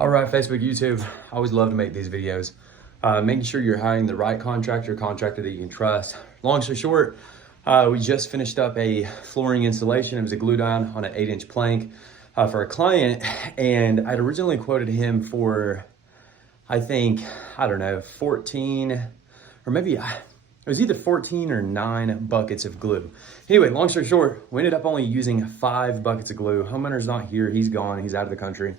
All right, Facebook, YouTube, I always love to make these videos. Making sure you're hiring the right contractor that you can trust. Long story short, we just finished up a flooring installation. It was a glue down on an 8-inch plank for a client. And I'd originally quoted him for, I don't know, 14, or maybe it was either 14 or 9 buckets of glue. Anyway, long story short, we ended up only using 5 buckets of glue. Homeowner's not here, he's gone, he's out of the country.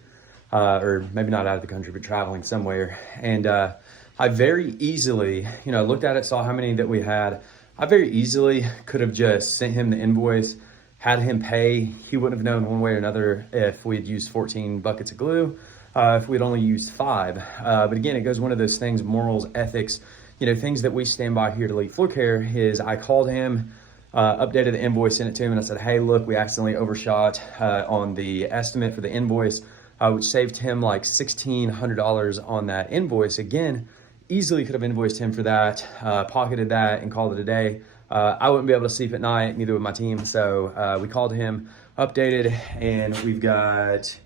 Or maybe not out of the country, but traveling somewhere. And I very easily, looked at it, saw how many that we had. I very easily could have just sent him the invoice, had him pay. He wouldn't have known one way or another if we had used 14 buckets of glue, if we'd only used 5. But again, it goes one of those things, morals, ethics, things that we stand by here to Elite Floor Care is I called him, updated the invoice, sent it to him, and I said, hey, look, we accidentally overshot on the estimate for the invoice, which saved him like $1,600 on that invoice. Again, easily could have invoiced him for that, pocketed that and called it a day. I wouldn't be able to sleep at night, neither would my team. So we called him, updated, and we've got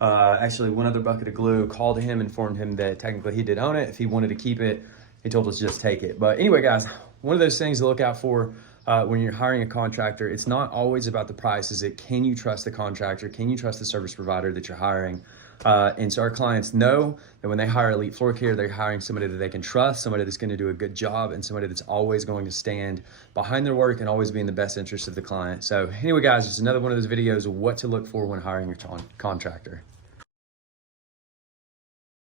actually one other bucket of glue, called him, informed him that technically he did own it. If he wanted to keep it, he told us just take it. But anyway, guys, one of those things to look out for when you're hiring a contractor, it's not always about the price. Is it, can you trust the contractor? Can you trust the service provider that you're hiring? And so our clients know that when they hire Elite Floor Care, they're hiring somebody that they can trust, somebody that's going to do a good job, and somebody that's always going to stand behind their work and always be in the best interest of the client. So anyway, guys, it's another one of those videos of what to look for when hiring your contractor.